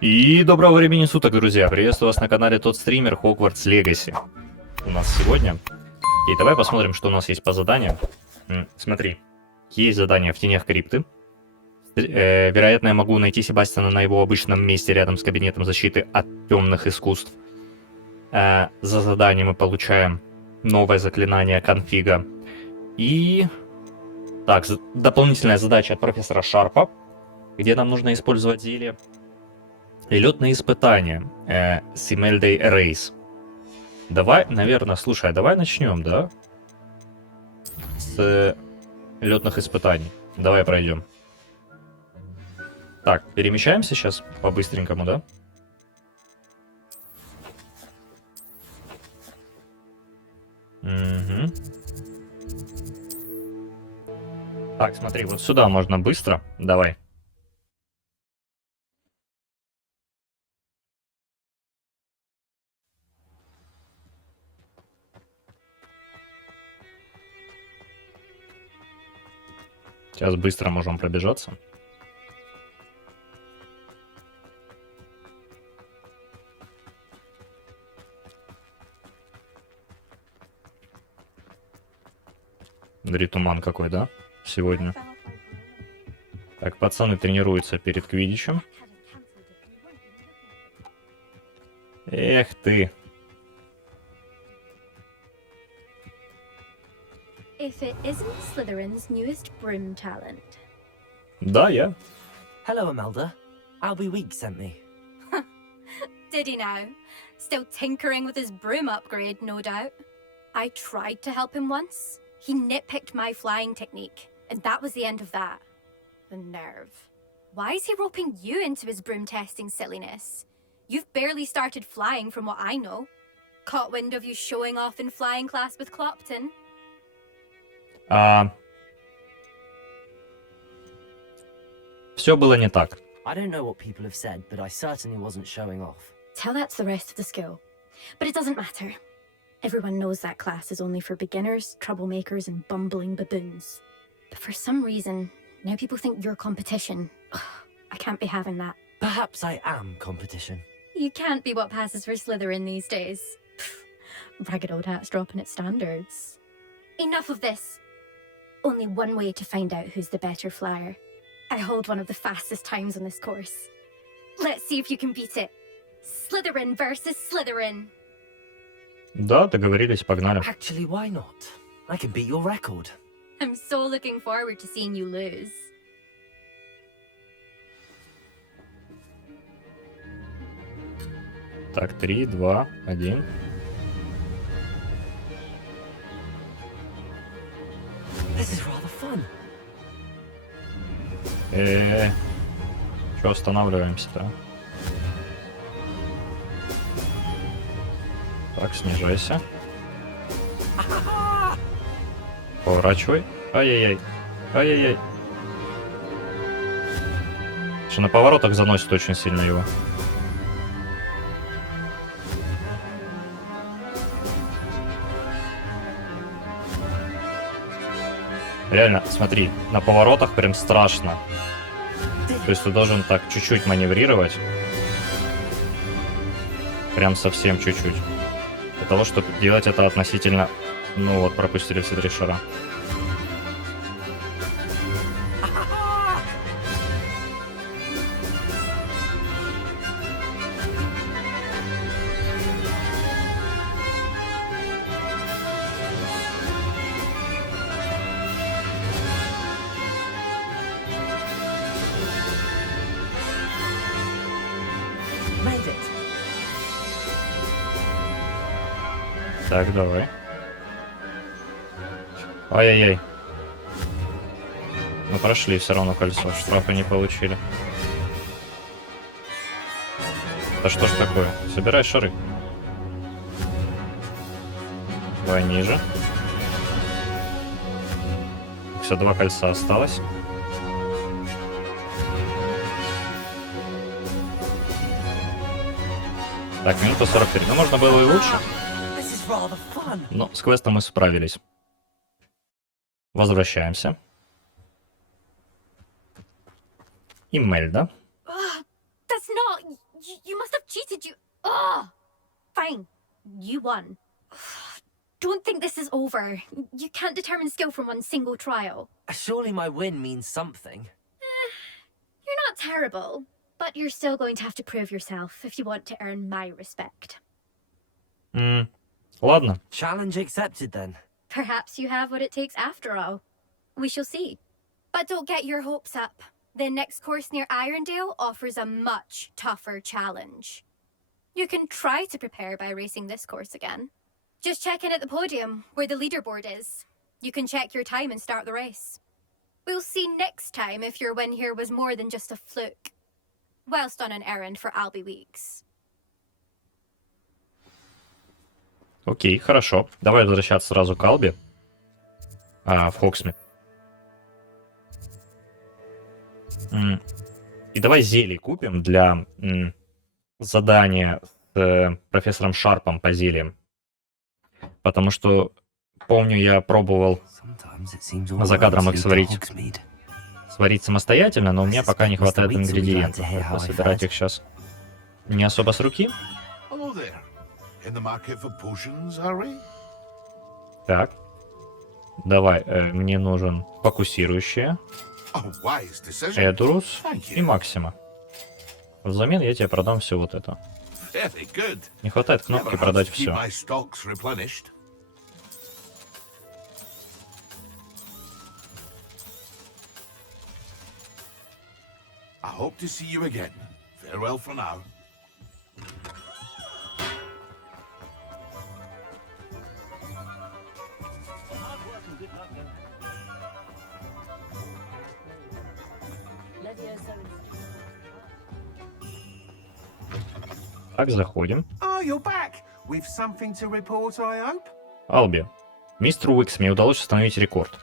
И доброго времени суток, друзья! Приветствую вас на канале Тот Стример Хогвартс Легаси. У нас сегодня. И давай посмотрим, что у нас есть по заданиям. Смотри, есть задание в тенях крипты. Вероятно, я могу найти Себастьяна на его обычном месте рядом с кабинетом защиты от темных искусств. За задание мы получаем новое заклинание конфига. И... Так, дополнительная задача от профессора Шарпа, где нам нужно использовать зелье. И летные испытания. Simmeldey Race. Давай, наверное, слушай, а давай начнем, да? С летных испытаний. Давай пройдем. Так, перемещаемся сейчас по-быстренькому, да? Угу. Так, смотри, вот сюда можно быстро. Давай. Сейчас быстро можем пробежаться. Туман какой, да? Сегодня. Так, пацаны тренируются перед квиддичем. Эх ты. If it isn't Slytherin's newest broom talent. Да, я. Hello, Imelda. Albie Week sent me. Did he now? Still tinkering with his broom upgrade, no doubt. I tried to help him once. He nitpicked my flying technique, and that was the end of that. The nerve. Why is he roping you into his broom testing silliness? You've barely started flying from what I know. Caught wind of you showing off in flying class with Clopton? Все было не так. I don't know what people have said, but I certainly wasn't showing off. Tell that to the rest of the school. But it doesn't matter. Everyone knows that class is only for beginners, troublemakers, and bumbling baboons. But for some reason, now people think you're competition. Ugh, I can't be having that. Perhaps I am competition. You can't be what passes for Slytherin these days. Ragged old hat's dropping its standards. Enough of this. Only one way to find out who's the better flyer. I hold one of the fastest times on this course. Let's see if you can beat it. Slytherin versus Slytherin. Да, договорились, погнали. Actually, why not? I can beat your record. I'm so looking forward to seeing you lose. Так, 3, 2, 1. This is rather fun. Че останавливаемся-то? Так, снижайся. Поворачивай. Ай-яй-яй. Ай-яй-яй. Что на поворотах заносит очень сильно его. Реально, смотри, на поворотах прям страшно. То есть ты должен так чуть-чуть маневрировать. Прям совсем чуть-чуть. Для того, чтобы делать это относительно... Ну вот, пропустили все 3 шара. Made it. Так, давай. Ай-яй-яй. Ну прошли все равно кольцо, штрафы не получили. Да что ж такое? Собирай шары. Давай ниже. Все, 2 кольца осталось. Так, минута 43. Ну можно было и лучше. Но с квестом мы справились. Возвращаемся. Имельда. That's not you won. Don't think this is over. You can't determine skill from one single trial. Surely my win means something. You're not terrible, but you're still going to have to prove yourself if you want to earn my respect. Ладно. Challenge accepted then. Perhaps you have what it takes after all. We shall see. But don't get your hopes up. The next course near Irondale offers a much tougher challenge. You can try to prepare by racing this course again. Just check in at the podium, where the leaderboard is. You can check your time and start the race. We'll see next time if your win here was more than just a fluke. Whilst on an errand for Albie Weeks. Окей, хорошо. Давай возвращаться сразу к Алби. В Хоксмит. И давай зелье купим для задания с профессором Шарпом по зельям. Потому что, помню, я пробовал за кадром их сварить самостоятельно, но у меня пока не хватает ингредиентов. Собирать их сейчас не особо с руки. Так. Давай, мне нужен фокусирующая, Эдурус и Максима. Взамен я тебе продам все вот это. Не хватает кнопки продать все. Так, заходим. Алби. Мистеру Уикс, мне удалось установить рекорд.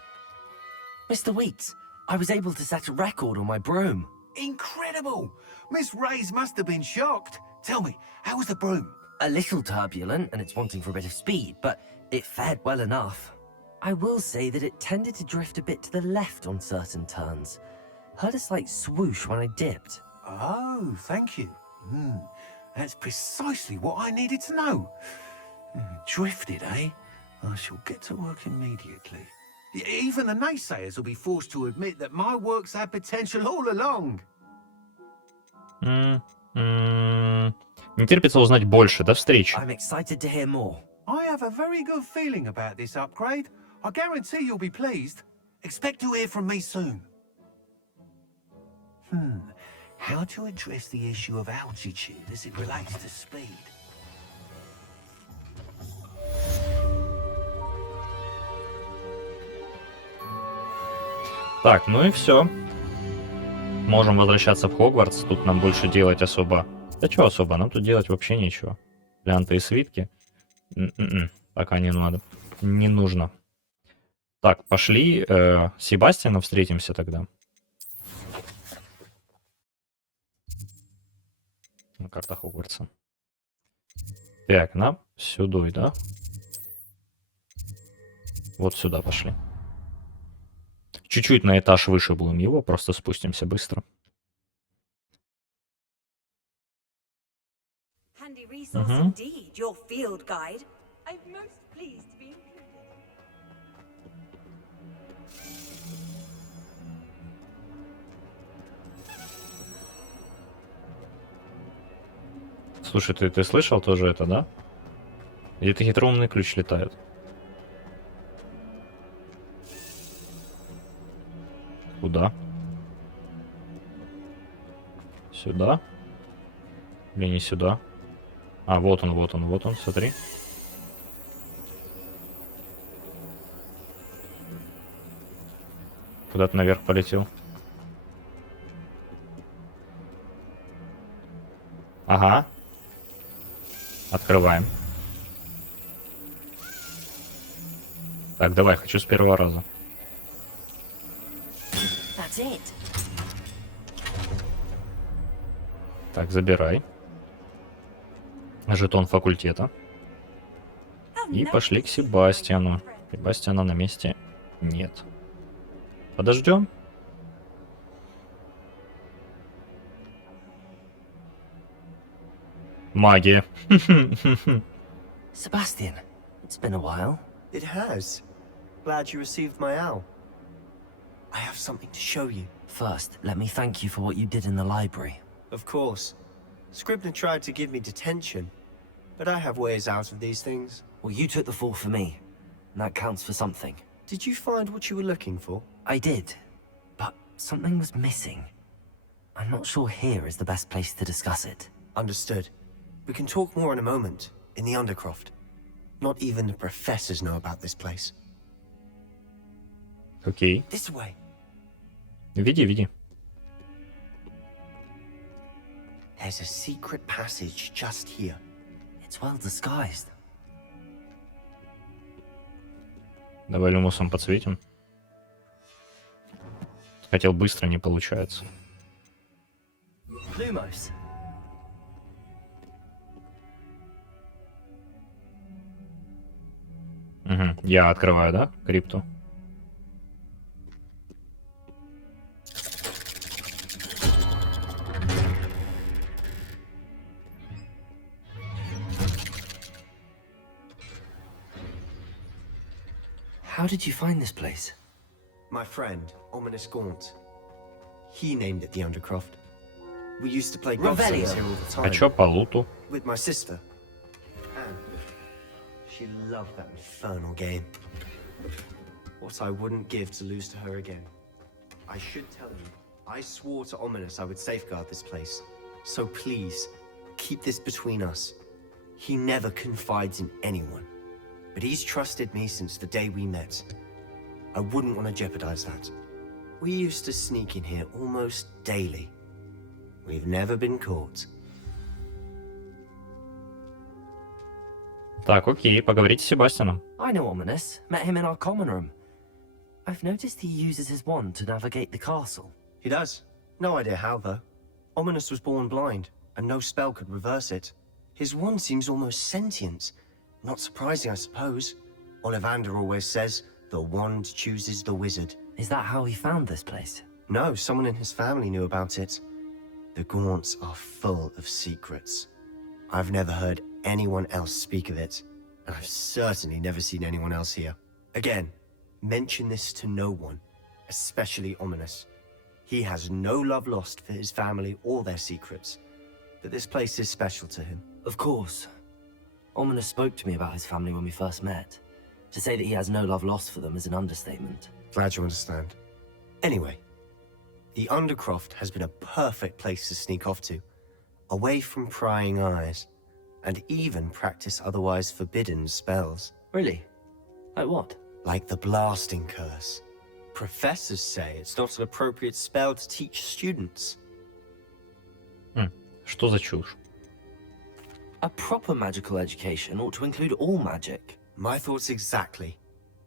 Mr. Weeks, I was able to set a record on my broom. Incredible! Miss Reyes must have been shocked. Tell me, how was the broom? A little turbulent and it's wanting for a bit of speed, but it fared well enough. I will say that it tended to drift a bit to the left on certain turns. Heard a slight swoosh when I dipped. Oh, thank you. That's precisely what I needed to know. Drifted, eh? I shall get to work immediately. Even the naysayers will be forced to admit that my work's had potential all along. Не терпится узнать больше. До встречи. I'm excited to hear more. I have a very good feeling about this upgrade. I guarantee you'll be pleased. Expect to hear from me soon. How to address the issue of altitude as it relates to speed? Так, ну и все. Можем возвращаться в Хогвартс. Тут нам больше делать особо... Да что особо? Нам тут делать вообще ничего. Лянты и свитки. Пока не надо. Не нужно. Так, пошли. С Себастьяном встретимся тогда. Карта Хогвартса. Так, нам сюда, да? Вот сюда пошли. Чуть-чуть на этаж выше будем его, просто спустимся быстро. Слушай, ты слышал тоже это, да? Где-то хитроумный ключ летает. Куда? Сюда? Или не сюда? А, вот он, смотри. Куда-то наверх полетел. Ага. Открываем. Так, давай, хочу с первого раза. Так, забирай. Жетон факультета. И пошли к Себастьяну. Себастьяна на месте нет. Подождем. Магия. Sebastian, it's been a while. It has. Glad you received my owl. I have something to show you. First, let me thank you for what you did in the library. Of course. Scribner tried to give me detention, but I have ways out of these things. Well, you took the fall for me, and that counts for something. Did you find what you were looking for? I did, but something was missing. I'm not sure here is the best place to discuss it. Understood. We can talk more in a moment, in the Undercroft. Not even the professors know about this place. Окей. This way. Веди, веди. There's a secret passage just here. It's well disguised. Давай люмусом подсветим. Хотел быстро, не получается. Lumos. Угу. Я открываю, да, крипту? How did you find this place? My friend, Ominous Gaunt. He named it the Undercroft. We used to play golf Revelio. here all the time. А чё по луту? With my sister. Anne. She loved that infernal game. What I wouldn't give to lose to her again. I should tell you, I swore to Ominous I would safeguard this place. So please, keep this between us. He never confides in anyone. But he's trusted me since the day we met. I wouldn't want to jeopardize that. We used to sneak in here almost daily. We've never been caught. Так, окей, поговорите с Себастьяном. I know Ominous. Met him in our common room. I've noticed he uses his wand to navigate the castle. He does. No idea how, though. Ominous was born blind, and no spell could reverse it. His wand seems almost sentient. Not surprising, I suppose. Ollivander always says, the wand chooses the wizard. Is that how he found this place? No, someone in his family knew about it. The Gaunts are full of secrets. I've never heard anyone else speak of it, and I've certainly never seen anyone else here. Again, mention this to no one, especially Ominous. He has no love lost for his family or their secrets, but this place is special to him. Of course. Ominous spoke to me about his family when we first met. To say that he has no love lost for them is an understatement. Glad you understand. Anyway, the Undercroft has been a perfect place to sneak off to, away from prying eyes, and even practice otherwise forbidden spells. Really? Like what? Like the blasting curse. Professors say it's not an appropriate spell to teach students. Что за чушь? A proper magical education ought to include all magic. My thoughts exactly.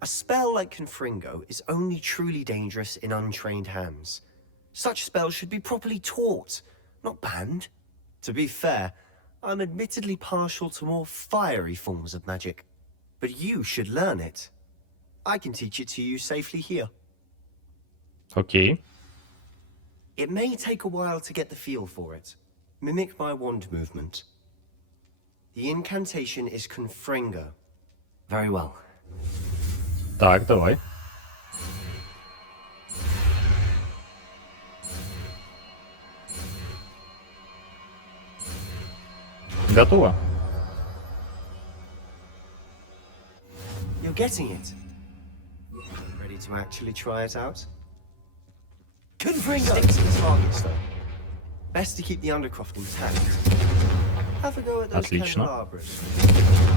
A spell like Confringo is only truly dangerous in untrained hands. Such spells should be properly taught, not banned. To be fair, I'm admittedly partial to more fiery forms of magic. But you should learn it. I can teach it to you safely here. Окей. It may take a while to get the feel for it. Mimic my wand movement. The incantation is Confringo. Very well. Так, давай. Готово. You're getting it. Ready to actually try it out? Confringo! Stick to the targets, though. Best to keep the Undercroft intact. Have a go at those Отлично. candelabras.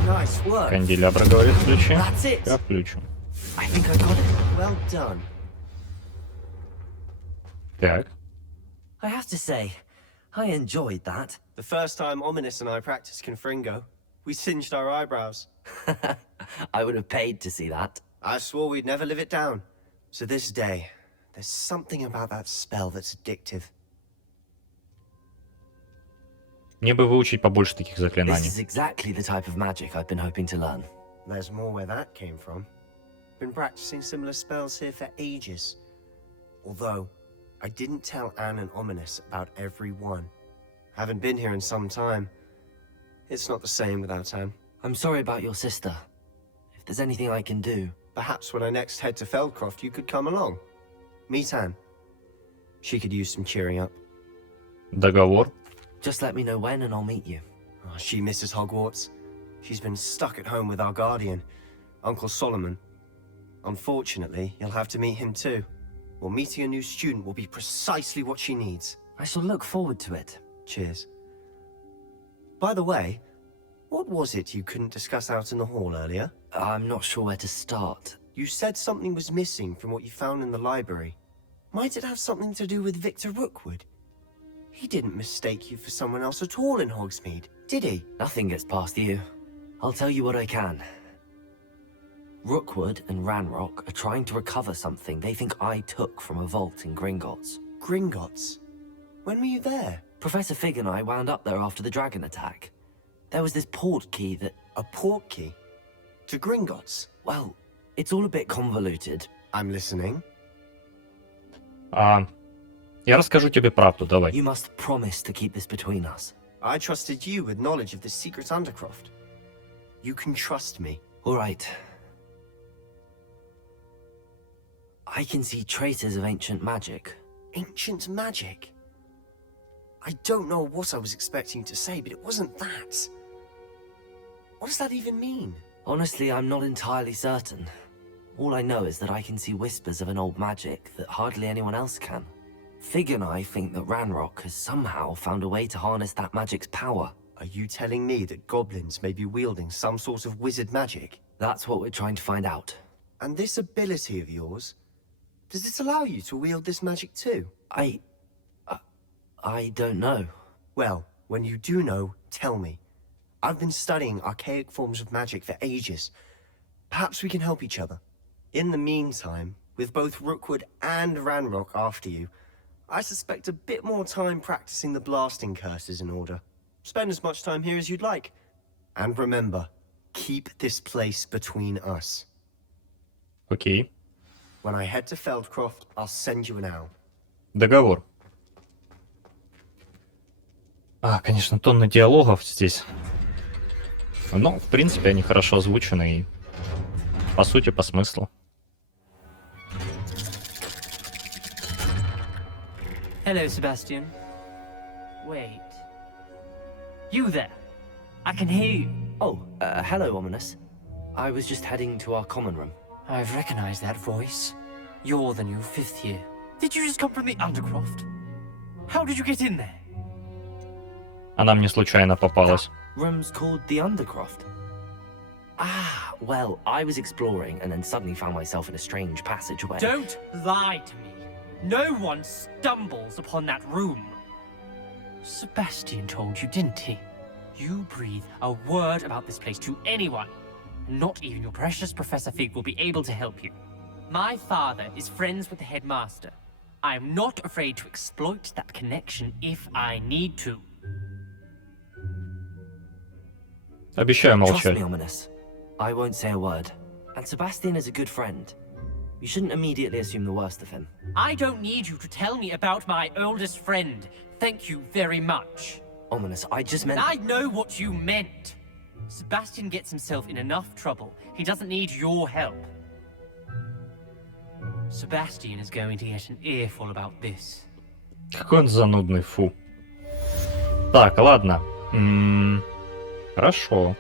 Nice work. Канделябра, говорит, включи. That's it. Я включу. I think I got it. Well done. Так. I have to say, I enjoyed that. The first time Ominous and I practiced Confringo, we singed our eyebrows. I would have paid to see that. I swore we'd never live it down. To this day, there's something about that spell that's addictive. Мне бы выучить побольше таких This заклинаний. is exactly the type of magic I've been hoping to learn. There's more where that came from. Been practicing similar spells here for ages. Although, I didn't tell Anne and Ominous about every one. Haven't been here in some time. It's not the same without Anne. I'm sorry about your sister. If there's anything I can do... Perhaps when I next head to Feldcroft, you could come along. Meet Anne. She could use some cheering up. Договор. Just let me know when and I'll meet you. Oh, she misses Hogwarts. She's been stuck at home with our guardian, Uncle Solomon. Unfortunately, you'll have to meet him too. Well, meeting a new student will be precisely what she needs. I shall look forward to it. Cheers. By the way, what was it you couldn't discuss out in the hall earlier? I'm not sure where to start. You said something was missing from what you found in the library. Might it have something to do with Victor Rookwood? He didn't mistake you for someone else at all in Hogsmeade, did he? Nothing gets past you. I'll tell you what I can. Rookwood and Ranrock are trying to recover something they think I took from a vault in Gringotts. Gringotts? When were you there? Professor Fig and I wound up there after the dragon attack. There was this port key that... A port key? To Gringotts? Well, it's all a bit convoluted. I'm listening. Я расскажу тебе правду, давай. You must promise to keep this between us. I trusted you with knowledge of the secret Undercroft. You can trust me. All right. I can see traces of ancient magic. Ancient magic? I don't know what I was expecting to say, but it wasn't that. What does that even mean? Honestly, I'm not entirely certain. All I know is that I can see whispers of an old magic that hardly anyone else can. Fig and I think that Ranrock has somehow found a way to harness that magic's power. Are you telling me that goblins may be wielding some sort of wizard magic? That's what we're trying to find out. And this ability of yours, does it allow you to wield this magic too? I don't know. Well, when you do know, tell me. I've been studying archaic forms of magic for ages. Perhaps we can help each other. In the meantime, with both Rookwood and Ranrock after you, I suspect a bit more time practicing the blasting curse is in order. Spend as much time here as you'd like. And remember, keep this place between us. Окей. When I head to Feldcroft, I'll send you an owl. Договор. Конечно, тонны диалогов здесь. Но, в принципе, они хорошо озвучены и, по сути, по смыслу. Hello, Sebastian. Wait. You there? I can hear you. Oh, hello, Ominous. I was just heading to our common room. I've recognized that voice. You're the new 5th year. Did you just come from the Undercroft? How did you get in there? Она мне случайно попалась. Room's called the Undercroft. Ah, well, I was exploring and then suddenly found myself in a strange passageway. Don't lie to me. No one stumbles upon that room. Sebastian told you, didn't he? You breathe a word about this place to anyone, and not even your precious Professor Fig will be able to help you. My father is friends with the headmaster. I am not afraid to exploit that connection if I need to. Обещаю Trust молчать. me, Ominous. I won't say a word. And Sebastian is a good friend. You shouldn't immediately assume the worst of him. I don't need you to tell me about my oldest friend. Thank you very much. Ominous, I just meant... I know what you meant. Sebastian gets himself in enough trouble. He doesn't need your help. Sebastian is going to get an earful about this. Какой он занудный, фу. Так, ладно. Хорошо.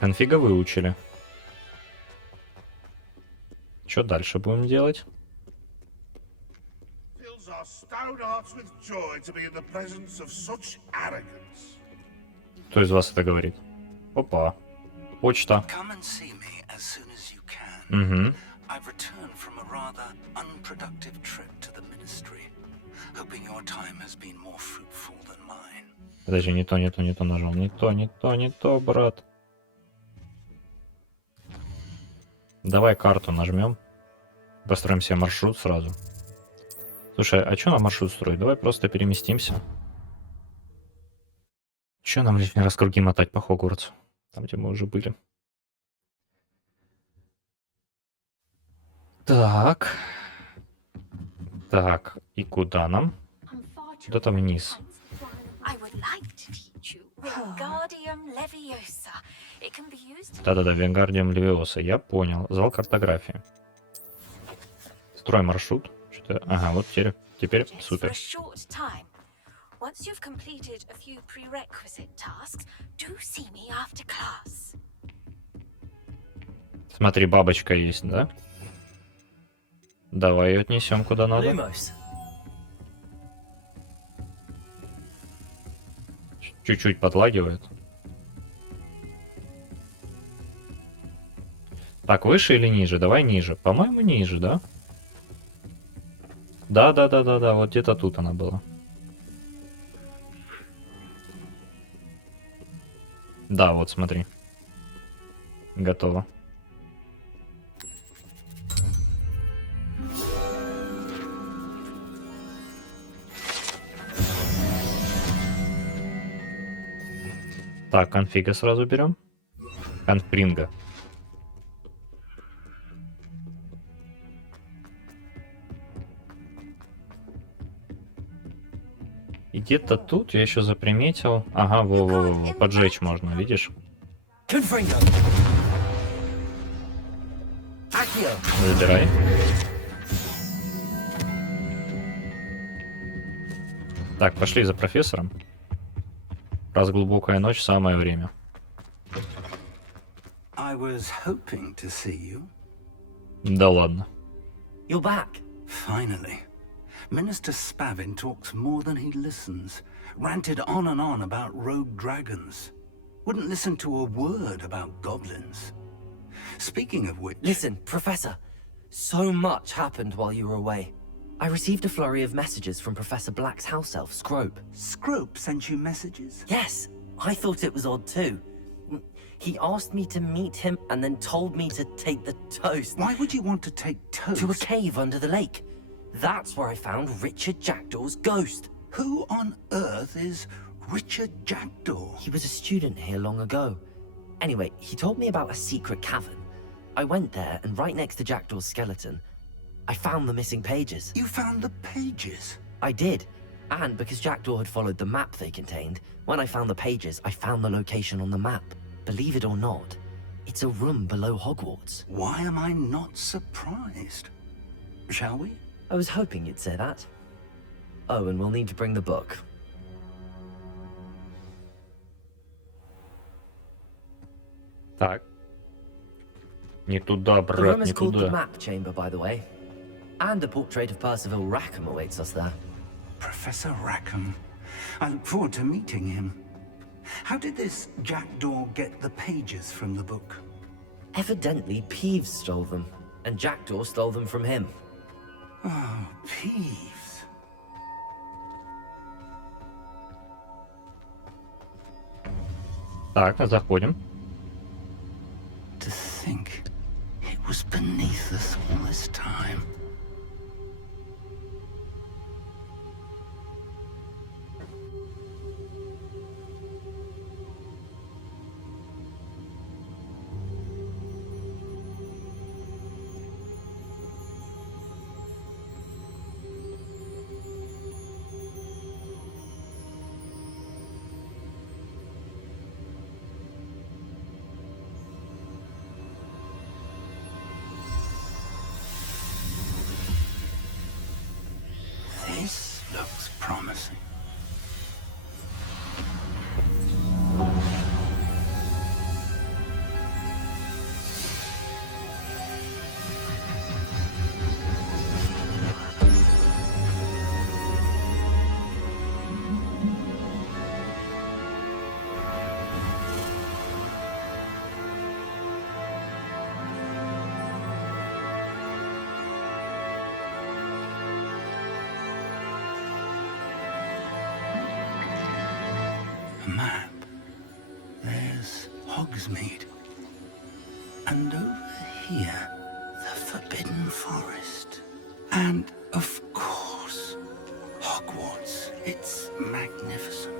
Конфига выучили. Что дальше будем делать? Fills our stout hearts with joy to be in the presence of such arrogance. Кто из вас это говорит? Опа. Почта. Come and see me as soon as you can. Угу. I've returned from a rather unproductive trip to the ministry, hoping your time has been more fruitful than mine. Подожди, не то нажал. Не то, брат. Давай карту нажмем. Построим себе маршрут сразу. Слушай, а что нам маршрут строить? Давай просто переместимся. Че нам лишний раз круги мотать по Хогвартсу? Там, где мы уже были. Так. Так, и куда нам? Куда-то вниз. I would like to teach you, Wingardium Leviosa. It can be used to Да-да-да, Вингардиум Левиоса, я понял. Зал картографии. Строй маршрут. Что-то... Ага, вот теперь just for супер. a short time. Once you've completed a few prerequisite tasks, do see me after class. Смотри, бабочка есть, да? Давай ее отнесем куда надо. Lumos. Чуть-чуть подлагивает. Так, выше или ниже? Давай ниже. По-моему, ниже, да? Да, вот где-то тут она была. Да, вот смотри. Готово. Так, конфига сразу берем. Конфринга. И где-то тут я еще заприметил. Ага, во-во-во, поджечь можно, видишь? Confringo. Accio. Забирай. Так, пошли за профессором. Раз глубокая ночь, самое время. I was hoping to see you. Да ладно. You're back. Finally. Minister Spavin talks more than he listens. Ranted on and on about rogue dragons. Wouldn't listen to a word about goblins. Speaking of which... Listen, Professor. So much happened while you were away. I received a flurry of messages from Professor Black's house elf, Scrope. Scrope sent you messages? Yes, I thought it was odd too. He asked me to meet him and then told me to take the toast Why would you want to take toast? to a cave under the lake. That's where I found Richard Jackdaw's ghost. Who on earth is Richard Jackdaw? He was a student here long ago. Anyway, he told me about a secret cavern. I went there, and right next to Jackdaw's skeleton, I found the missing pages. You found the pages? I did. And because Jackdaw had followed the map they contained, when I found the pages, I found the location on the map. Believe it or not, it's a room below Hogwarts. Why am I not surprised? Shall we? I was hoping you'd say that. Oh, and we'll need to bring the book. Так. Не туда, The брат, room не is called the туда. Map Chamber, by the way. And a portrait of Percival Rackham awaits us there. Professor Rackham. I look forward to meeting him. How did this Jackdaw get the pages from the book? Evidently, Peeves stole them, and Jackdaw stole them from him. Oh, Peeves. Так, заходим. To think it was beneath us all this time. This looks promising. A map. There's Hogsmeade. And over here, the Forbidden Forest. And, of course, Hogwarts. It's magnificent.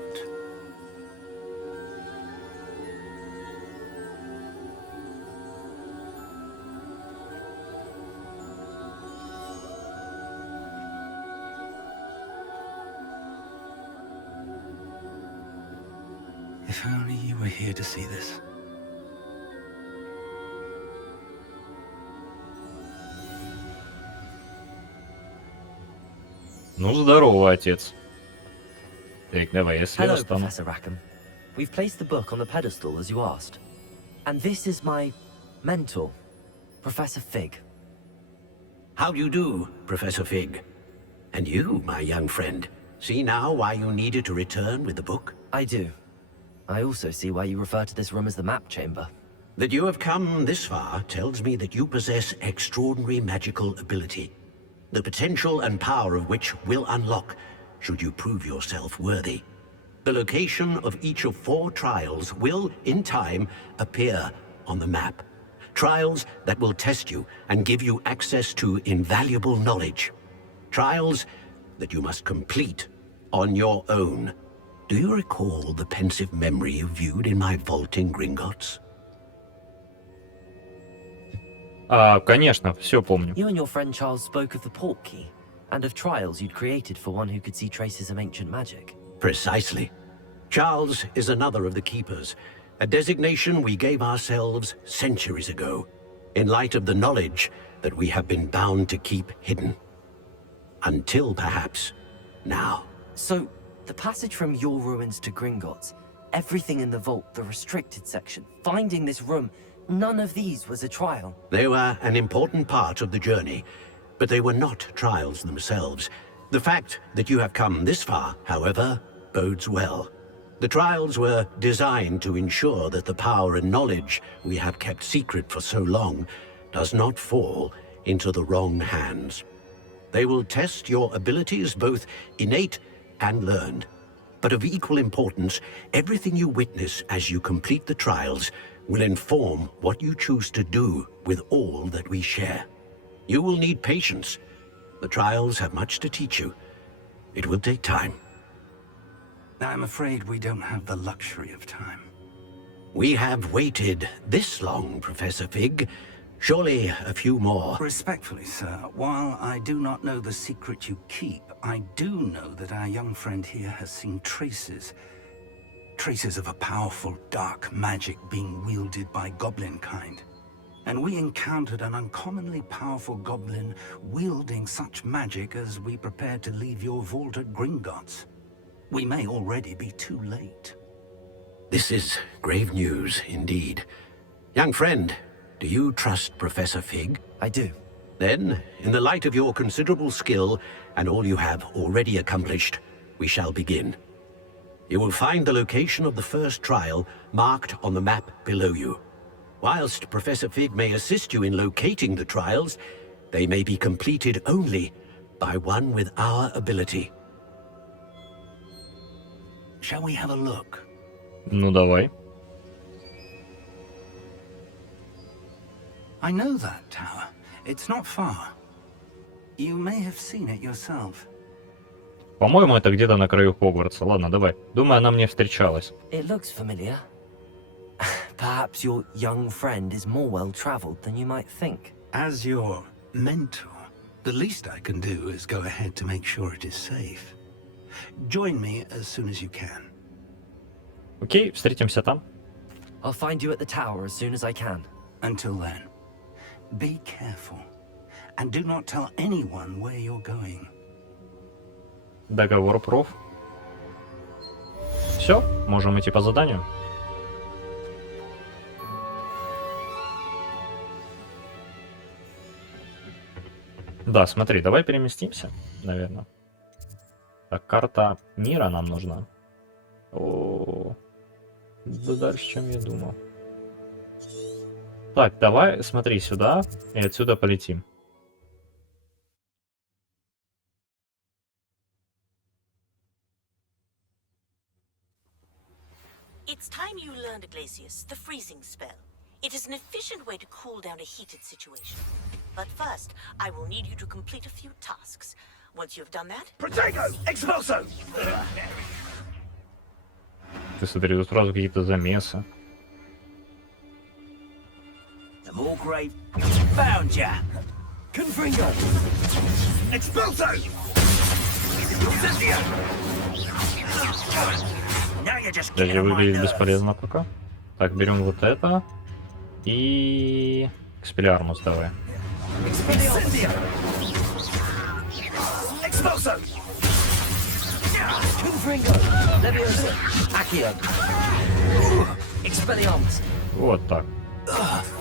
If only you were here to see this. Ну, здорово, отец. Так, давай, я слева Hello, стану. Professor Rackham. We've placed the book on the pedestal as you asked. And this is my mentor, Professor Fig. How do you do, Professor Fig? And you, my young friend, see now why you needed to return with the book? I do. I also see why you refer to this room as the map chamber. That you have come this far tells me that you possess extraordinary magical ability, the potential and power of which will unlock should you prove yourself worthy. The location of each of 4 trials will, in time, appear on the map. Trials that will test you and give you access to invaluable knowledge. Trials that you must complete on your own. Do you recall the pensive memory you viewed in my vault in Gringotts? Конечно, все помню. You and your friend Charles spoke of the port key, and of trials you'd created for one who could see traces of ancient magic. Precisely. Charles is another of the Keepers, a designation we gave ourselves centuries ago, in light of the knowledge that we have been bound to keep hidden. Until perhaps now. So, the passage from your ruins to Gringotts, everything in the vault, the restricted section, finding this room, none of these was a trial. They were an important part of the journey, but they were not trials themselves. The fact that you have come this far, however, bodes well. The trials were designed to ensure that the power and knowledge we have kept secret for so long does not fall into the wrong hands. They will test your abilities, both innate and learned. But of equal importance, everything you witness as you complete the trials will inform what you choose to do with all that we share. You will need patience. The trials have much to teach you. It will take time. I'm afraid we don't have the luxury of time. We have waited this long, Professor Fig. Surely a few more. Respectfully, sir, while I do not know the secret you keep, I do know that our young friend here has seen traces of a powerful dark magic being wielded by goblin kind. And we encountered an uncommonly powerful goblin wielding such magic as we prepared to leave your vault at Gringotts. We may already be too late. This is grave news indeed. Young friend, do you trust Professor Fig? I do. Then, in the light of your considerable skill and all you have already accomplished, we shall begin. You will find the location of the first trial marked on the map below you. Whilst Professor Fig may assist you in locating the trials, they may be completed only by one with our ability. Shall we have a look? Ну, давай. I know that tower. It's not far. You may have seen it yourself. По-моему, это где-то на краю Хогвартса. Ладно, давай. Думаю, она мне встречалась. It looks familiar. Perhaps your young friend is more well-traveled than you might think. As your mentor, the least I can do is go ahead to make sure it is safe. Join me as soon as you can. Окей, встретимся там. I'll find you at the tower as soon as I can. Until then, be careful. And do not tell anyone where you're going. Договор проф. Все, можем идти по заданию. Да, смотри, давай переместимся, наверное. Так, карта мира нам нужна. О, да дальше, чем я думал. Так, давай, смотри сюда, и отсюда полетим. It's time you learned, Iglesias, the freezing spell. It is an efficient way to cool down a heated situation. But first, I will need you to complete a few tasks. Once you've done that... Protego! Expulso! Ты смотри, тут сразу какие-то замесы. The Morgrave found ya! Confringo! Expulso! Now Даже выглядит бесполезно пока. Так, берем вот это. И... Экспеллиармус давай. Вот так.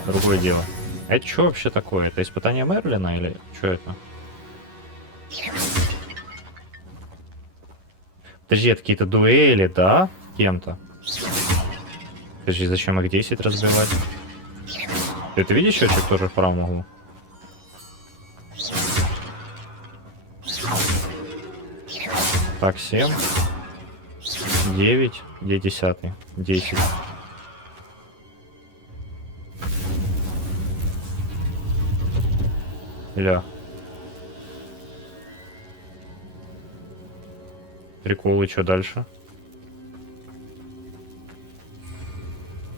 Другое дело. А это что вообще такое? Это испытание Мерлина или что это? Подожди, это какие-то дуэли, да? С кем-то. Подожди, зачем их 10 разбивать? Ты видишь счетчик тоже в правом углу? Так, 7. 9. Где 10? 10. Ля. Приколы, что дальше?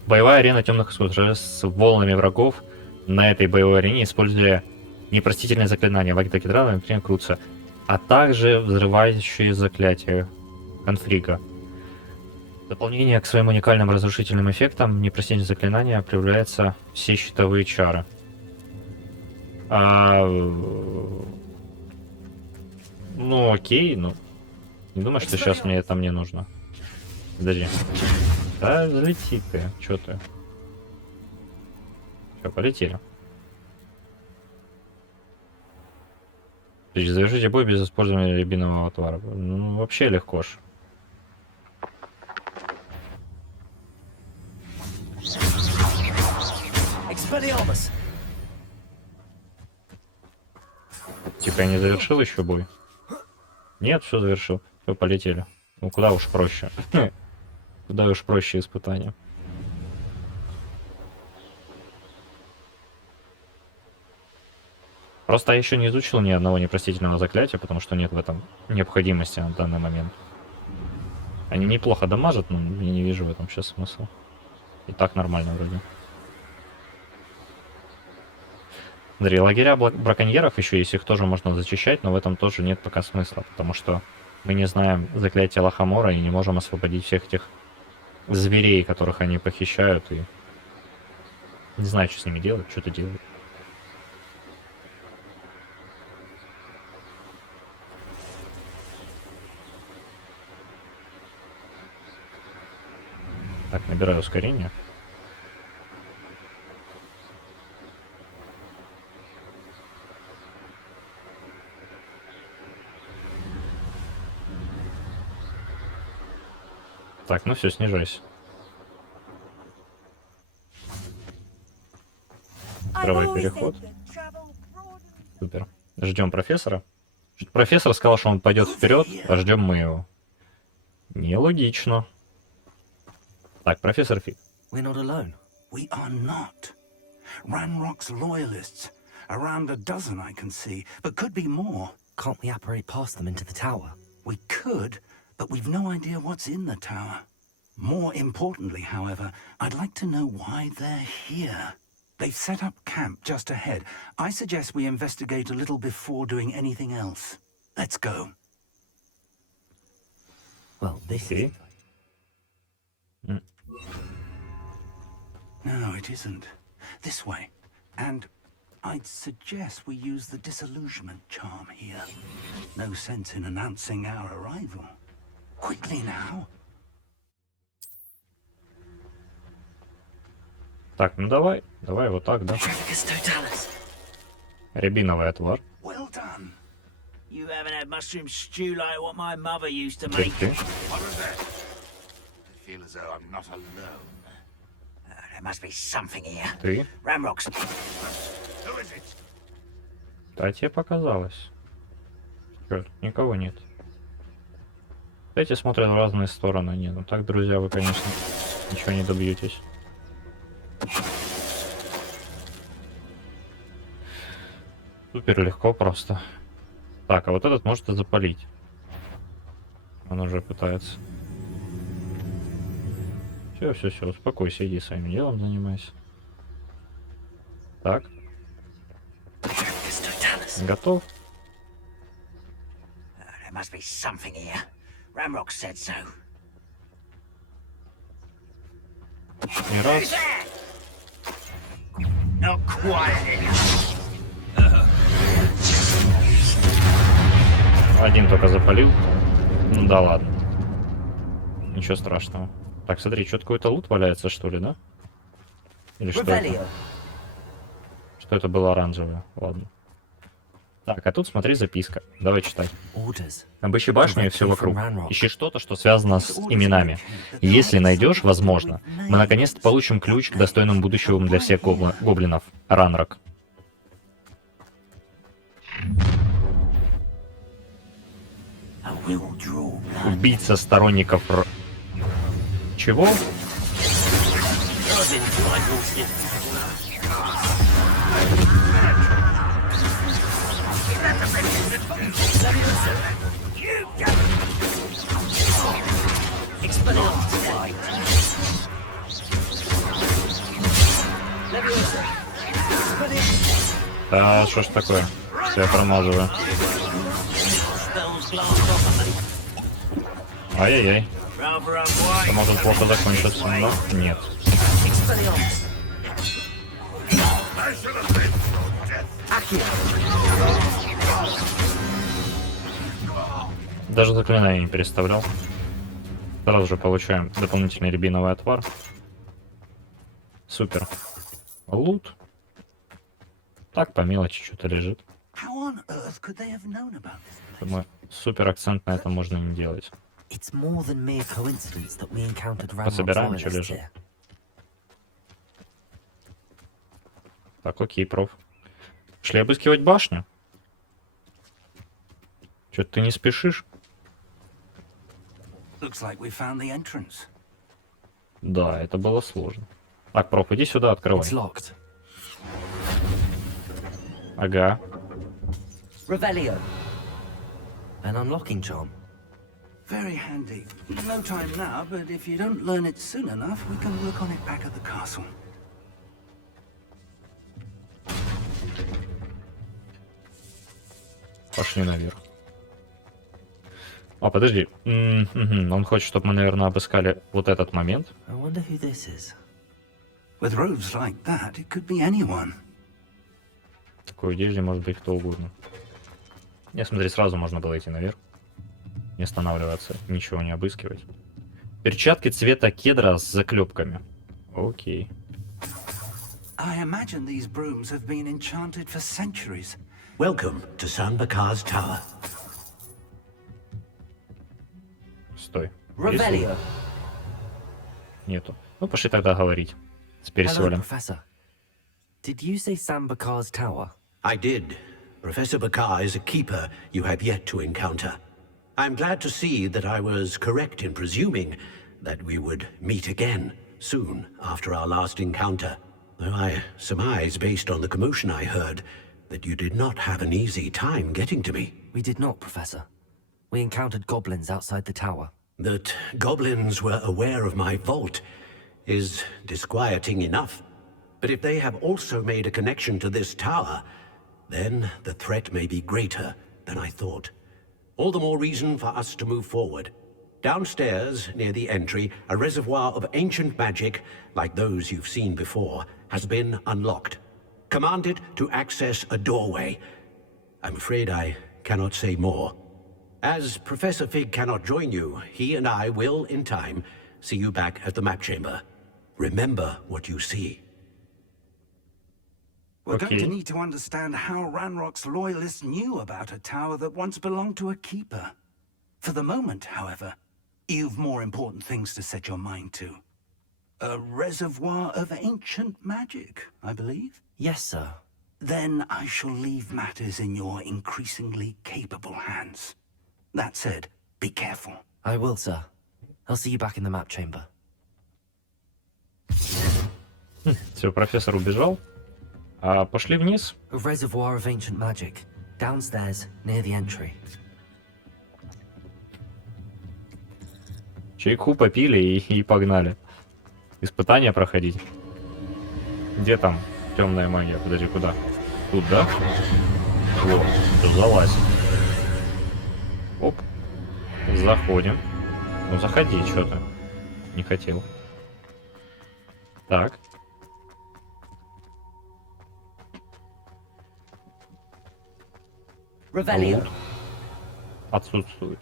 Боевая арена темных искусств с волнами врагов. На этой боевой арене, используя непростительные заклинания, вагитакедраны, например, крутся, а также взрывающие заклятия конфлига. В дополнение к своим уникальным разрушительным эффектам, непростительные заклинания проявляются все щитовые чары. Ну окей, ну. Не думаю, что сейчас мне это мне нужно. Подожди. Да, взлети ты. Чё ты? Всё, полетели. Подожди, завершите бой без использования рябинового отвара. Ну, вообще легко ж. Типа я не завершил еще бой? Нет, все завершил. Все, полетели. Ну куда уж проще. Куда уж проще испытания. Просто я еще не изучил ни одного непростительного заклятия, потому что нет в этом необходимости на данный момент. Они неплохо дамажат, но я не вижу в этом сейчас смысла. И так нормально вроде. Смотри, лагеря браконьеров еще есть, их тоже можно зачищать, но в этом тоже нет пока смысла, потому что мы не знаем заклятия Лохомора и не можем освободить всех этих зверей, которых они похищают, и не знаю, что с ними делать, что-то делать. Так, набираю ускорение. Так, ну все, снижайся. Правый переход. Супер. Ждем профессора. Профессор сказал, что он пойдет вперед, а ждем мы его. Нелогично. Так, профессор Фиг. We're not alone. We are not. Ranrock's loyalists. Around a dozen I can see, but could be more. Can't we apparate past them into the tower? We could, but we've no idea what's in the tower. More importantly, however, I'd like to know why they're here. They've set up camp just ahead. I suggest we investigate a little before doing anything else. Let's go. Well, this is... No, it isn't. This way. And I'd suggest we use the disillusionment charm here. No sense in announcing our arrival. Quickly now. Так, ну давай. Давай вот так, да? Рябиновый отвар. Well done. You haven't had mushroom stew like what my mother used to make. What was that? I feel as though I'm not alone. There must be something here. Ты? Ramrock's. Who is it? Да, тебе показалось. Чёрт, никого нет. Эти смотрят в разные стороны. Не, ну так, друзья, вы, конечно, ничего не добьетесь. Супер легко просто. Так, а вот этот может и запалить. Он уже пытается. Все, успокойся, иди своим делом занимайся. Так. Готов? There must be something here. Ramrock said so. И раз. Not quite. Один только запалил. Ну да ладно. Ничего страшного. Так, смотри, что-то какой-то лут валяется, что ли, да? Или что это? Что это было оранжевое? Ладно. Так, а тут смотри записка. Давай читать. Обыщи башню и все вокруг. Ищи что-то, что связано с именами. И если найдешь, возможно, мы наконец-то получим ключ к достойному будущему для всех гоблинов. Ранрок. Убийца сторонников Чего? А что ж такое? Я промазываю. Ай-яй-яй. Это может плохо закончиться, да? Нет. Даже заклинания не переставлял. Сразу же получаем дополнительный рябиновый отвар. Супер. Лут. Так, по мелочи что-то лежит. Думаю, супер акцент на этом можно не делать. Пособираем, что лежит. Так, окей, проф. Шли обыскивать башню? Что-то ты не спешишь? Да, это было сложно. Так, проф, иди сюда, открывай. Ага. An unlocking charm. Very handy. No time now, but if you don't learn it soon enough, we can work on it back at the castle. Пошли наверх. О, подожди. Он хочет, чтобы мы, наверное, обыскали вот этот момент. With robes like that, it could be anyone. Такой одежде может быть кто угодно. Не, смотри, сразу можно было идти наверх. Не останавливаться, ничего не обыскивать. Перчатки цвета кедра с заклепками. Окей. I imagine these brooms have been enchanted for centuries. Welcome to Sanbakar's Tower. Стой. Revelio. Нету. Ну, пошли тогда говорить. С пересолем. Did you say Sambakar's Tower? I did. Professor Bakar is a keeper you have yet to encounter. I'm glad to see that I was correct in presuming that we would meet again soon after our last encounter. Though I surmise, based on the commotion I heard, that you did not have an easy time getting to me. We did not, Professor. We encountered goblins outside the tower. That goblins were aware of my vault is disquieting enough. But if they have also made a connection to this tower, then the threat may be greater than I thought. All the more reason for us to move forward. Downstairs, near the entry, a reservoir of ancient magic, like those you've seen before, has been unlocked. Command it to access a doorway. I'm afraid I cannot say more. As Professor Fig cannot join you, he and I will, in time, see you back at the map chamber. Remember what you see. We're going to need to understand how Ranrock's loyalists knew about a tower that once belonged to a keeper. For the moment, however, you've more important things to set your mind to. A reservoir of ancient magic, I believe? Yes, sir. Then I shall leave matters in your increasingly capable hands. That said, be careful. I will, sir. I'll see you back in the map chamber. Все, профессор убежал. А пошли вниз. A reservoir of ancient magic. Downstairs, near the entry. Чайку попили и погнали. Испытания проходить. Где там темная магия? Подожди, куда? Тут, да? Вот, тут залазь. Оп. Заходим. Ну заходи, что ты. Не хотел. Так. Лут отсутствует.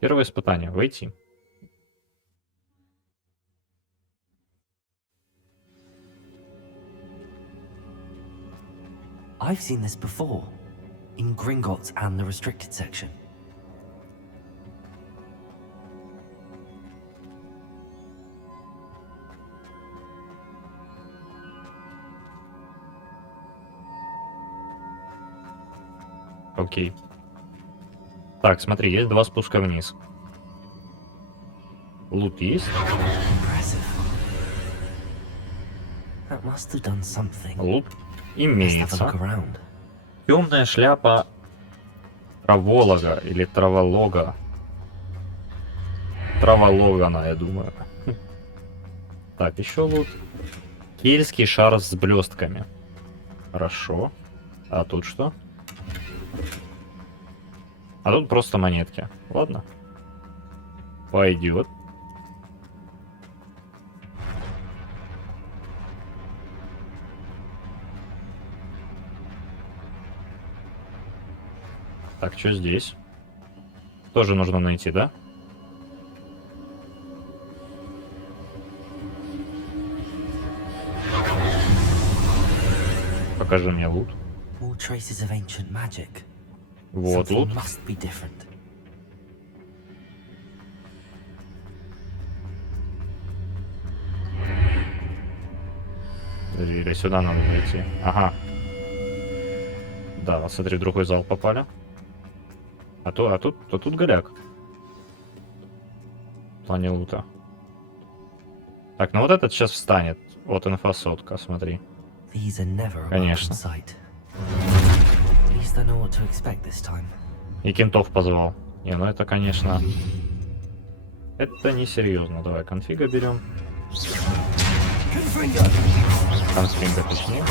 Первое испытание. Войти. I've seen this before, in Gringotts and the restricted section. Окей. Так, смотри, есть 2 спуска вниз. Лут есть. That must have done something. Лут Let's have a имеется. look around. Темная шляпа траволога или траволога. Травологана, я думаю. Так, еще лут. Кельтский шар с блестками. Хорошо. А тут что? А тут просто монетки. Ладно. Пойдет. Так, что здесь? Тоже нужно найти, да? Покажи мне лут. More traces of ancient magic. Вот Something лут. must be different. Или сюда надо найти. Ага. Да, вот смотри, в другой зал попали. А тут голяк. В плане лута. Так, ну вот этот сейчас встанет. Вот инфосотка, смотри. These are never a Конечно. welcome sight. At least I know what to expect this time. И кентов позвал. Не, ну это, конечно... Это несерьезно. Давай конфига берем. Конфига, точнее.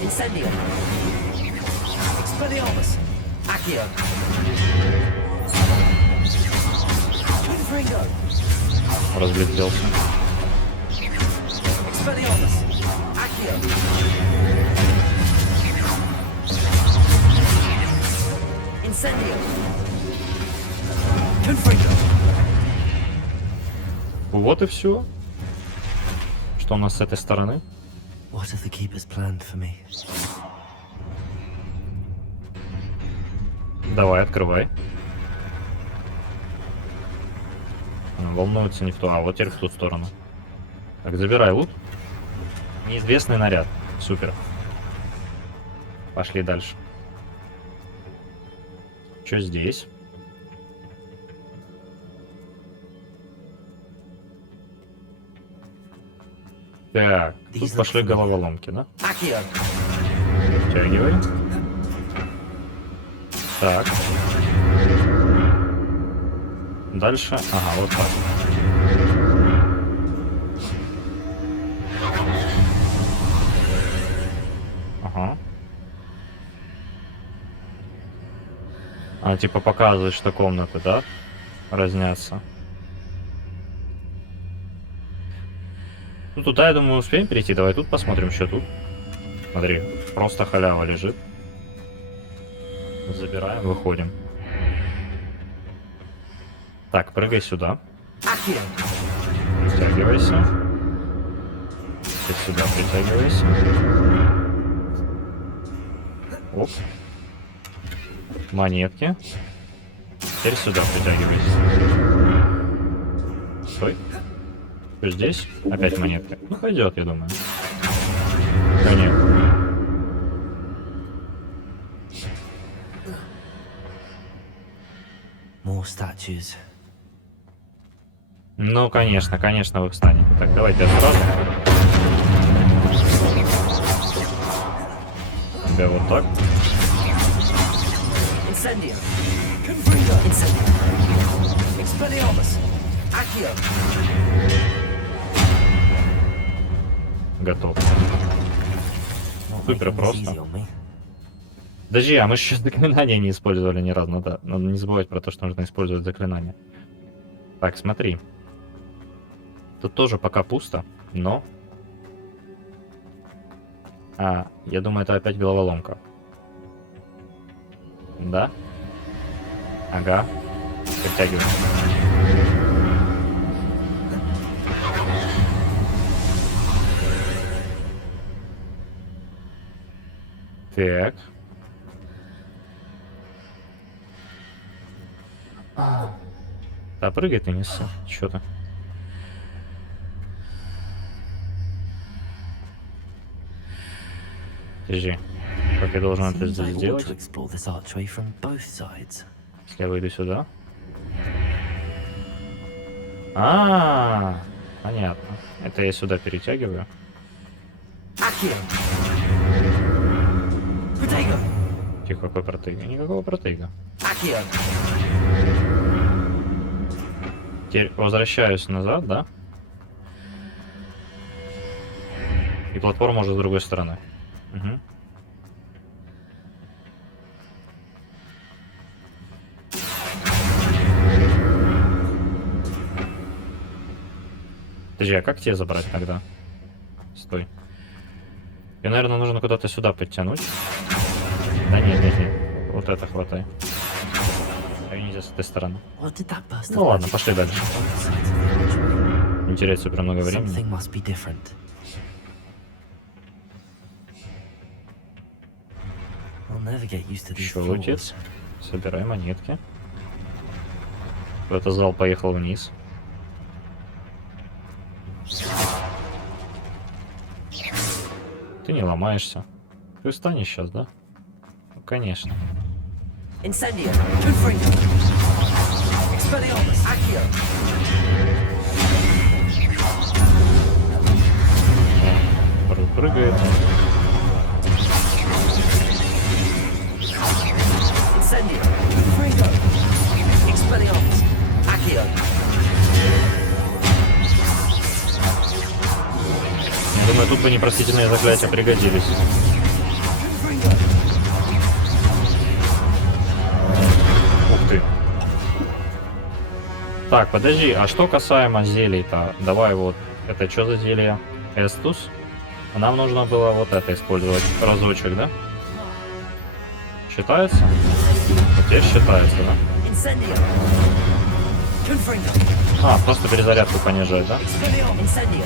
Incendio. Expelliarmus. Accio. Confringo. Разлетелся. Expelliarmus. Accio. Incendio. Confringo. Вот и все. Что у нас с этой стороны? What have the keepers planned for me? Давай, открывай. Волнуется не в ту, а вот теперь в ту сторону. Так, забирай лут. Неизвестный наряд. Супер. Пошли дальше. Что здесь? Так, тут пошли головоломки, да? Accio. Втягивай. Так. Дальше. Ага, вот так. Ага. А, типа показывает, что комнаты, да? Разнятся. Ну, туда, я думаю, успеем перейти. Давай тут посмотрим, что тут. Смотри, просто халява лежит. Забираем, выходим. Так, прыгай сюда. Притягивайся. Ты сюда притягивайся. Оп. Монетки. Теперь сюда притягивайся. Стой. Что здесь? Опять монетки. Ну, пойдет, я думаю. Конечно. More statues. Ну, конечно, вы встанете. Так, давайте осторожно. Тебя вот так. Incendio. Confringo. Incendio. Expelliarmus. Accio. Готов. Супер просто. Подожди, а мы еще заклинания не использовали ни разу. Надо не забывать про то, что нужно использовать заклинания. Так, смотри. Тут тоже пока пусто, но А, я думаю, это опять головоломка. Да? Ага. Подтягиваем. Так. Да, прыгай ты, не ссы. Чё ты? Подожди. Как я должен это Seems I ought сделать? to explore this archway from both sides. Если я выйду сюда. А, понятно. Это я сюда перетягиваю. Accio! Protego! Тихо, какой протыга? Никакого протыга. Accio! Теперь возвращаюсь назад, да? И платформа уже с другой стороны. Угу. Подожди, а как тебе забрать тогда? Стой. И, наверное, нужно куда-то сюда подтянуть. Да нет, нет, нет. Вот это хватай. А нельзя с этой стороны. What did that burst Ну of ладно, magic пошли дальше. on both sides of the archway? Не терять супер много времени. Something must be different. I'll never get used to these Еще floors. отец. Собирай монетки. Это зал поехал вниз. Ты не ломаешься. Ты встанешь сейчас, да? Ну, конечно. Incendio! Confringo! Expelliarmus! Accio! Прыгает. Incendio! Confringo! Expelliarmus! Accio! Я думаю, тут бы непростительные заклятия пригодились. Ух ты. Так, подожди, а что касаемо зелий-то? Давай вот, это что за зелье? Эстус? Нам нужно было вот это использовать разочек, да? Считается? Теперь считается, да? Incendio! Confringo! А, просто перезарядку понижать, да? Expelliarmus! Incendio!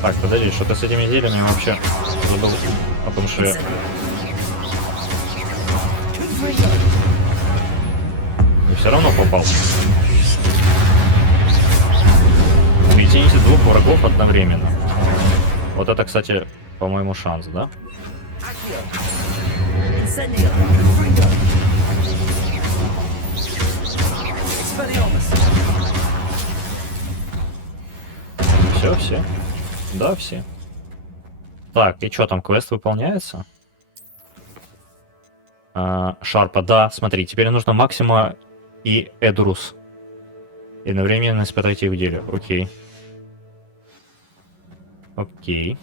Так, подожди, что-то с этими зельями вообще забыл о том, что я... И все равно попал. Объедините двух врагов одновременно. Вот это, кстати, по-моему, шанс, да? Accio! Incendio! Confringo! Expelliarmus! Все. Да, все. Так, и что там, квест выполняется? Шарпа, да, смотри, теперь нужно Максима и Эдрус. Одновременно испытайте их в деле. Окей. Окей.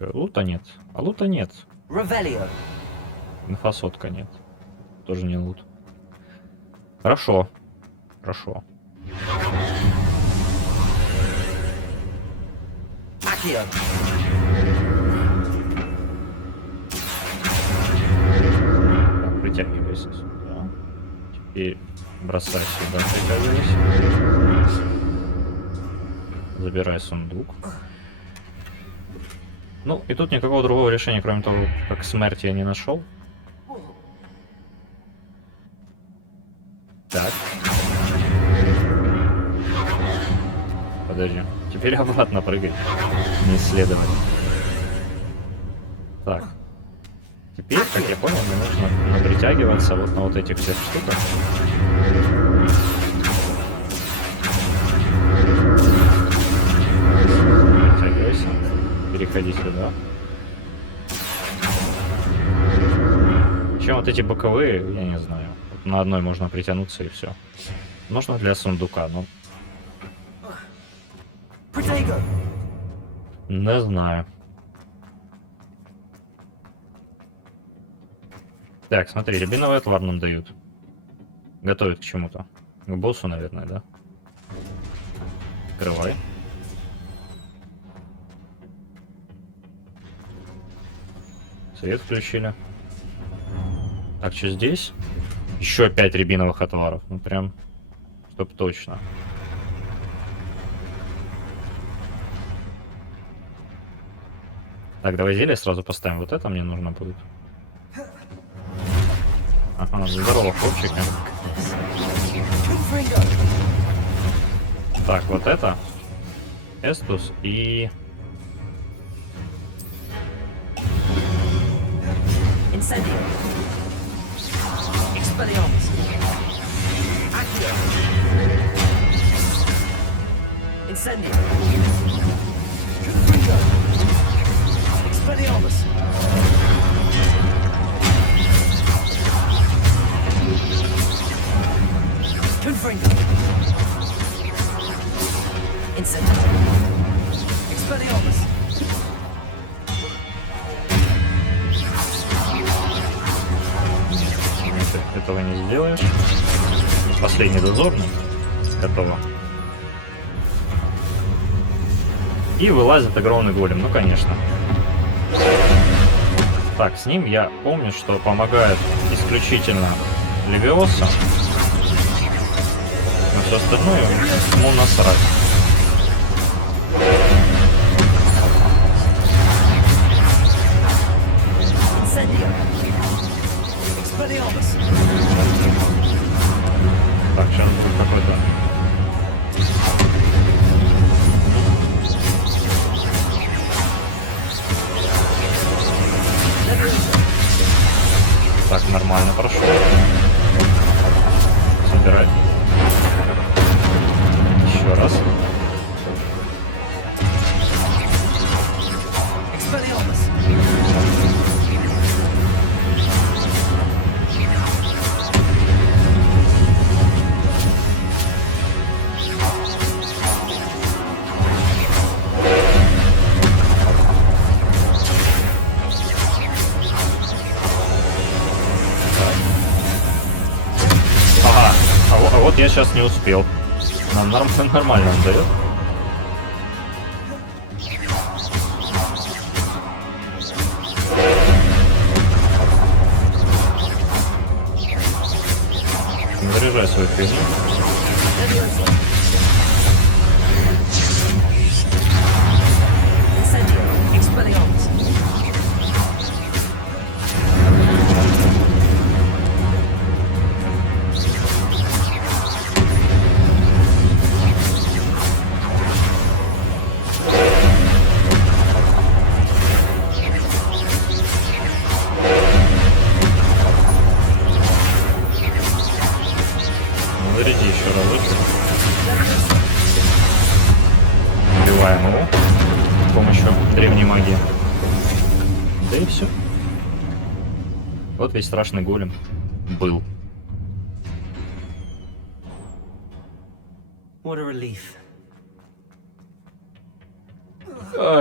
Лута нет. А лута нет. Revelio! Инфосотка нет. Тоже не лут. Хорошо. Хорошо. Accio! Так, притягивайся сюда. Теперь бросай сюда, притягивайся. Забирай сундук. Ну, и тут никакого другого решения, кроме того, как смерти я не нашел. Так. Подожди. Теперь обратно прыгай. Не исследовать. Так. Теперь, как я понял, мне нужно притягиваться вот на вот этих всех штуках. Притягивайся. Переходи сюда. Чем вот эти боковые, я не знаю. Вот на одной можно притянуться и все. Нужно для сундука, но Protego! не знаю. Так, смотри, рябиновый отвар нам дают. Готовят к чему-то. К боссу, наверное, да? Открывай. Свет включили. Так, что здесь? Еще 5 рябиновых отваров. Ну прям, чтоб точно. Так, давай зелье сразу поставим. Вот это мне нужно будет. Ага, здорово, хлопчики. Так, вот это. Эстус и... Incendio. Expelliarmus. Accio. Incendio. Confringo. Expelliarmus. Confringo. Incendio. Expelliarmus. Этого не сделаешь. Последний дозорный. Готово. И вылазит огромный голем. Ну, конечно. Так, с ним я помню, что помогает исключительно Левиоса. Но все остальное ему насрать. Так, сейчас будет какой-то... Так, нормально прошло. Собирай. Еще раз. Вот я сейчас не успел. Нам нормально он дает. Заряжай свою фигню. Заряди еще разочек. Убиваем его с помощью древней магии. Да и все. Вот весь страшный голем был. What a relief.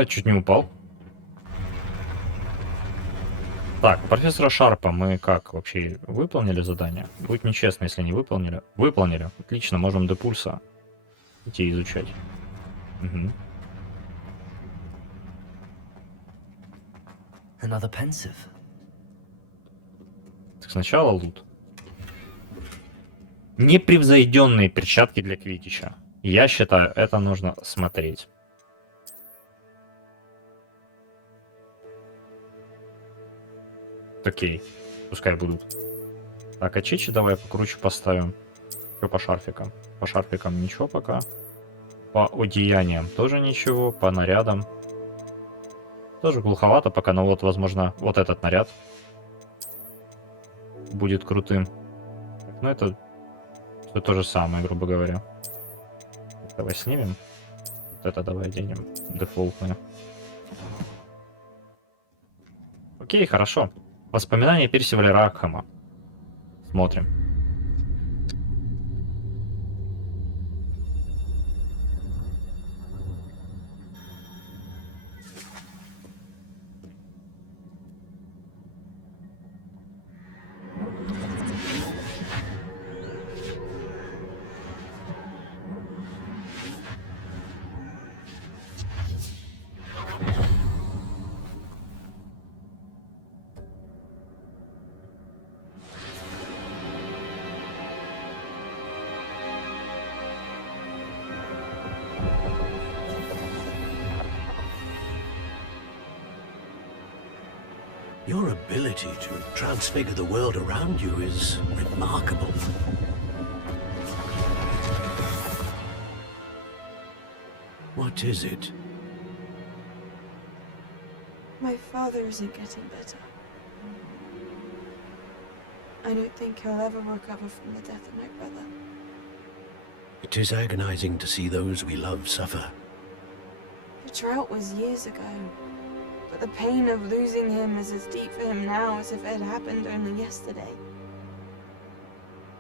Чуть не упал. Так, у профессора Шарпа мы как вообще выполнили задание? Будет нечестно, если не выполнили. Выполнили. Отлично, можем до пульса идти изучать. Угу. Another pensive. Так, сначала лут. Непревзойденные перчатки для Квиддича. Я считаю, это нужно смотреть. Окей, пускай будут. Так, а чечи давай покруче поставим. Что по шарфикам? По шарфикам ничего пока. По одеяниям тоже ничего. По нарядам тоже глуховато пока, но вот, возможно, вот этот наряд будет крутым. Ну, это то же самое, грубо говоря. Давай снимем. Вот это давай оденем. Дефолтное. Окей, хорошо. Воспоминания Персиваля Ракхама. Смотрим. Your ability to transfigure the world around you is remarkable. What is it? My father isn't getting better. I don't think he'll ever recover from the death of my brother. It is agonizing to see those we love suffer. The drought was years ago, but the pain of losing him is as deep for him now as if it had happened only yesterday.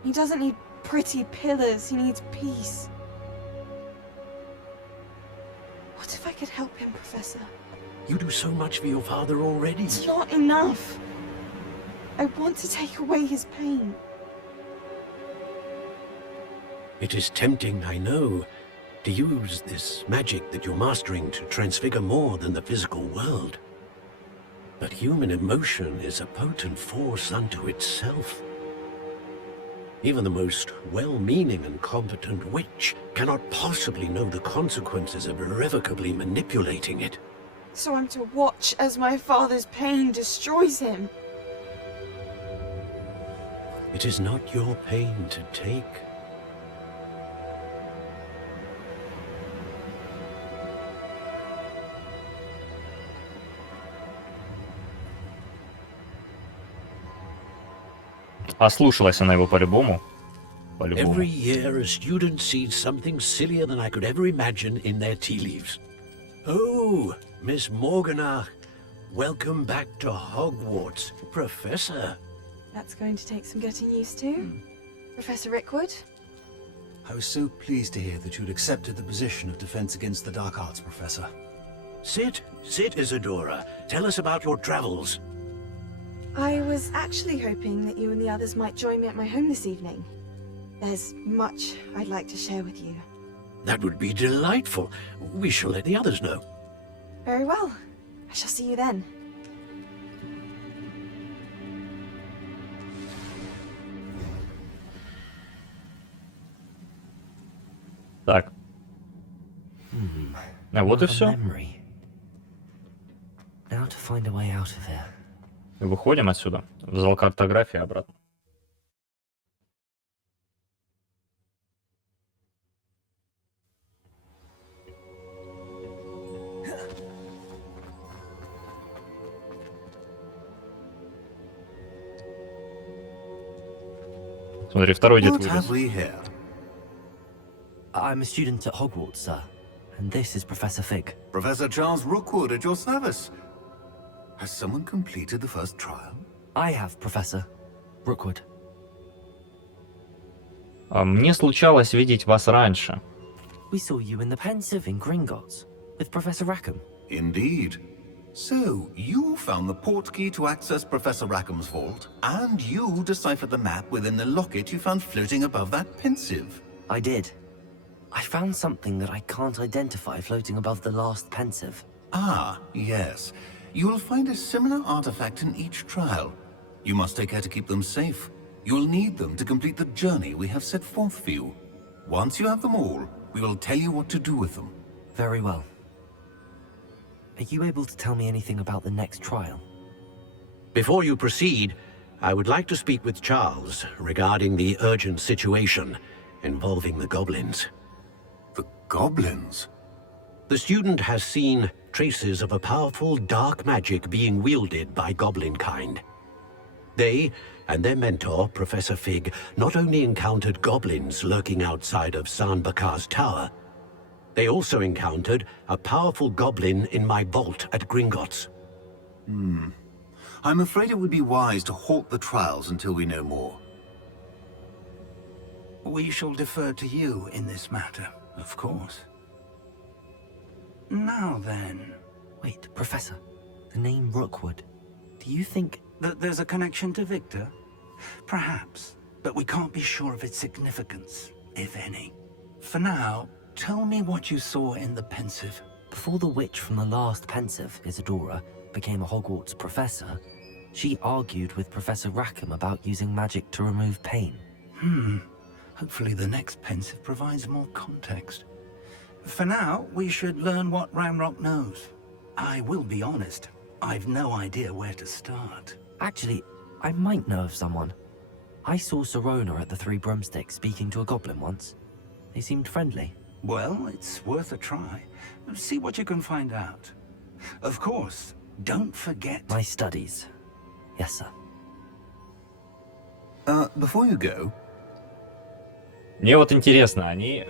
He doesn't need pretty pillars, he needs peace. What if I could help him, Professor? You do so much for your father already. It's not enough. I want to take away his pain. It is tempting, I know, to use this magic that you're mastering to transfigure more than the physical world. But human emotion is a potent force unto itself. Even the most well-meaning and competent witch cannot possibly know the consequences of irrevocably manipulating it. So I'm to watch as my father's pain destroys him. It is not your pain to take. Ослушалась она его по-любому. По-любому. Every year a student sees something sillier than I could ever imagine in their tea leaves. Oh, Miss Morganach, welcome back to Hogwarts, Professor. That's going to take some getting used to. Professor Rickwood? I was so pleased to hear that you'd accepted the position of Defense Against the Dark Arts, Professor. Sit, Isadora. Tell us about your travels. I was actually hoping that you and the others might join me at my home this evening. There's much I'd like to share with you. That would be delightful. We shall let the others know. Very well. I shall see you then. Так. А вот и все. Now to find a way out of here. Выходим отсюда. В зал картографии обратно. Смотри, второй дед What have вылез. we here? I'm a student at Hogwarts, sir. And this is Professor Fig. Professor Charles Rookwood at your service. Has someone completed the first trial? I have, Professor. Rookwood. Мне случалось видеть вас раньше. We saw you in the Pensive in Gringotts, with Professor Rackham. Indeed. So, you found the portkey to access Professor Rackham's vault, and you deciphered the map within the locket you found floating above that Pensive. I did. I found something that I can't identify floating above the last Pensive. Ah, yes. You will find a similar artifact in each trial. You must take care to keep them safe. You will need them to complete the journey we have set forth for you. Once you have them all, we will tell you what to do with them. Very well. Are you able to tell me anything about the next trial? Before you proceed, I would like to speak with Charles regarding the urgent situation involving the goblins. The goblins? The student has seen traces of a powerful dark magic being wielded by goblin kind. They and their mentor, Professor Fig, not only encountered goblins lurking outside of San Bakar's tower, they also encountered a powerful goblin in my vault at Gringotts. I'm afraid it would be wise to halt the trials until we know more. We shall defer to you in this matter, of course. Now then... Wait, Professor. The name Rookwood. Do you think... that there's a connection to Victor? Perhaps, but we can't be sure of its significance, if any. For now, tell me what you saw in the Pensive. Before the witch from the last Pensive, Isadora, became a Hogwarts professor, she argued with Professor Rackham about using magic to remove pain. Hopefully the next Pensive provides more context. For now, we should learn what Ramrock knows. I will be honest. I've no idea where to start. Actually, I might know of someone. I saw Sirona at the Three Broomsticks speaking to a goblin once. They seemed friendly. Well, it's worth a try. See what you can find out. Of course, don't forget... My studies. Yes, sir. Before you go... Мне вот интересно, они...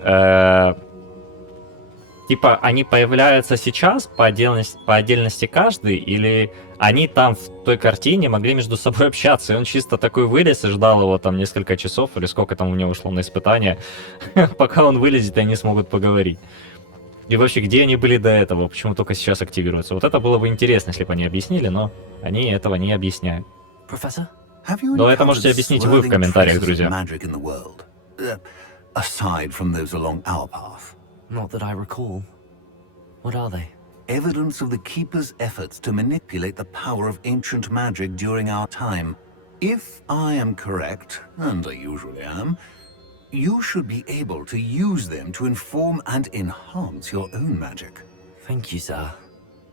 Типа, они появляются сейчас по отдельности каждый, или они там в той картине могли между собой общаться, и он чисто такой вылез и ждал его там несколько часов, или сколько там у него ушло на испытание, пока он вылезет, и они смогут поговорить. И вообще, где они были до этого, почему только сейчас активируются? Вот это было бы интересно, если бы они объяснили, но они этого не объясняют. Но это можете объяснить вы в комментариях, друзья. Not that I recall. What are they? Evidence of the Keeper's efforts to manipulate the power of ancient magic during our time. If I am correct, and I usually am, you should be able to use them to inform and enhance your own magic. Thank you, sir.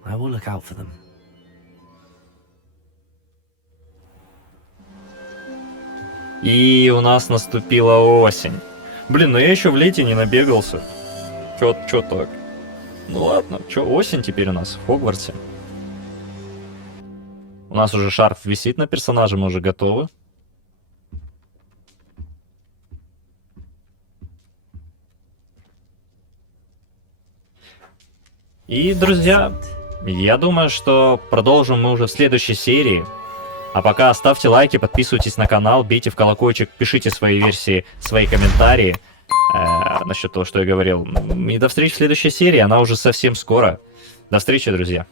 I will look out for them. И у нас наступила осень. Блин, ну я еще в лете не набегался. Чё так? Ну ладно, осень теперь у нас в Хогвартсе. У нас уже шарф висит на персонаже, мы уже готовы. И, друзья, я думаю, что продолжим мы уже в следующей серии. А пока ставьте лайки, подписывайтесь на канал, бейте в колокольчик, пишите свои версии, свои комментарии. Насчет того, что я говорил. И до встречи в следующей серии, она уже совсем скоро. До встречи, друзья.